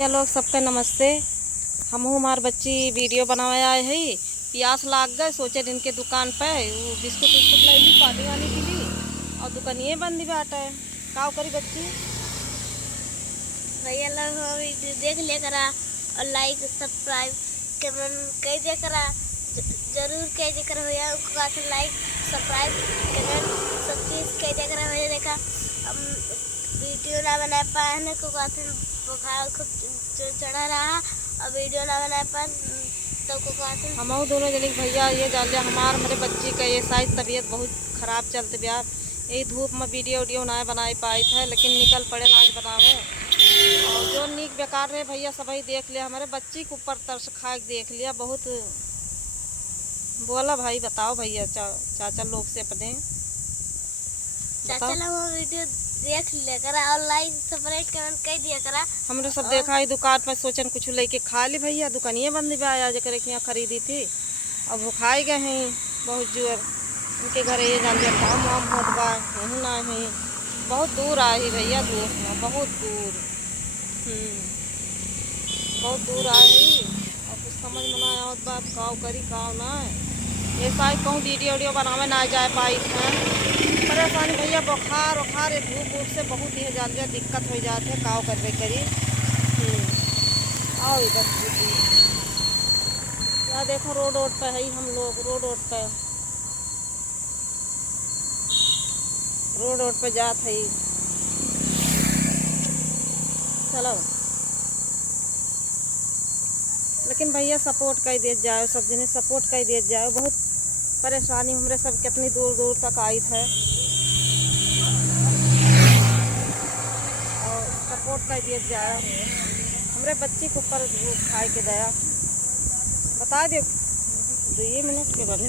लोग सबके नमस्ते। हम हमार बच्ची वीडियो बनावे आए है। प्यास लाग गए, सोचे इनके दुकान पे वो बिस्कुट विस्कुट लाई पानी वानी के लिए, और दुकानिए बंद बाटे। का करी बच्ची? भैया लोग वीडियो देख लिया करा और लाइक सब्सक्राइब कमेंट कर दिया करा, जरूर कह दिया करा भैया। उनको लाइक सब्सक्राइब कमेंट सब चीज़ कह दिया करा भैया। देखा हम वीडियो ना बना पाए को बुखार खूब चढ़ा रहा और वीडियो ना बना पाए तो को हम दोनों जने भैया ये जान लिया हमार मेरे बच्ची का ये शायद तबीयत बहुत ख़राब चलते ब्याह। यही धूप में वीडियो ना बना पाई थे, लेकिन निकल पड़े नाच बनावे। और जो नीक बेकार रहे भैया सभी देख लिया, हमारे बच्ची के ऊपर तरस खा के देख लिया बहुत। बोला भाई बताओ भैया चाचा लोग से अपने चाचा लोग वीडियो देख लिया करा और लाइक सब्सक्राइब कमेंट कर दिया करा। हमने सब देखा है दुकान पर, सोचन कुछ लेके खा ली भैया। दुकानिए बंद भी आया जकर यहाँ खरीदी थी, अब वो खाए गए हैं बहुत जोर। उनके घर ये जान लिया काम वाम होत बा, यहीं ना है बहुत दूर आई भैया, दूर में बहुत दूर। बहुत दूर आई और कुछ समझ में ना आवत बात काव करी काव ना। ऐसा ही कहूँ वीडियो बनावे ना जा पाई है। परेशानी भैया बुखार उखार धूप वूप से बहुत ही जान लिया दिक्कत हो जाते है, काव करवे करी। आओ इधर या देखो रोड पे है हम लोग, रोड पे जात है। चलो लेकिन भैया सपोर्ट कर दिए जाए, सब जने सपोर्ट कर दिए जाए। बहुत परेशानी हमरे सब कितनी दूर दूर तक आई थे और सपोर्ट कर दिए जाए। हमरे बच्ची के ऊपर खाए के दया बता दे 2 मिनट के बने।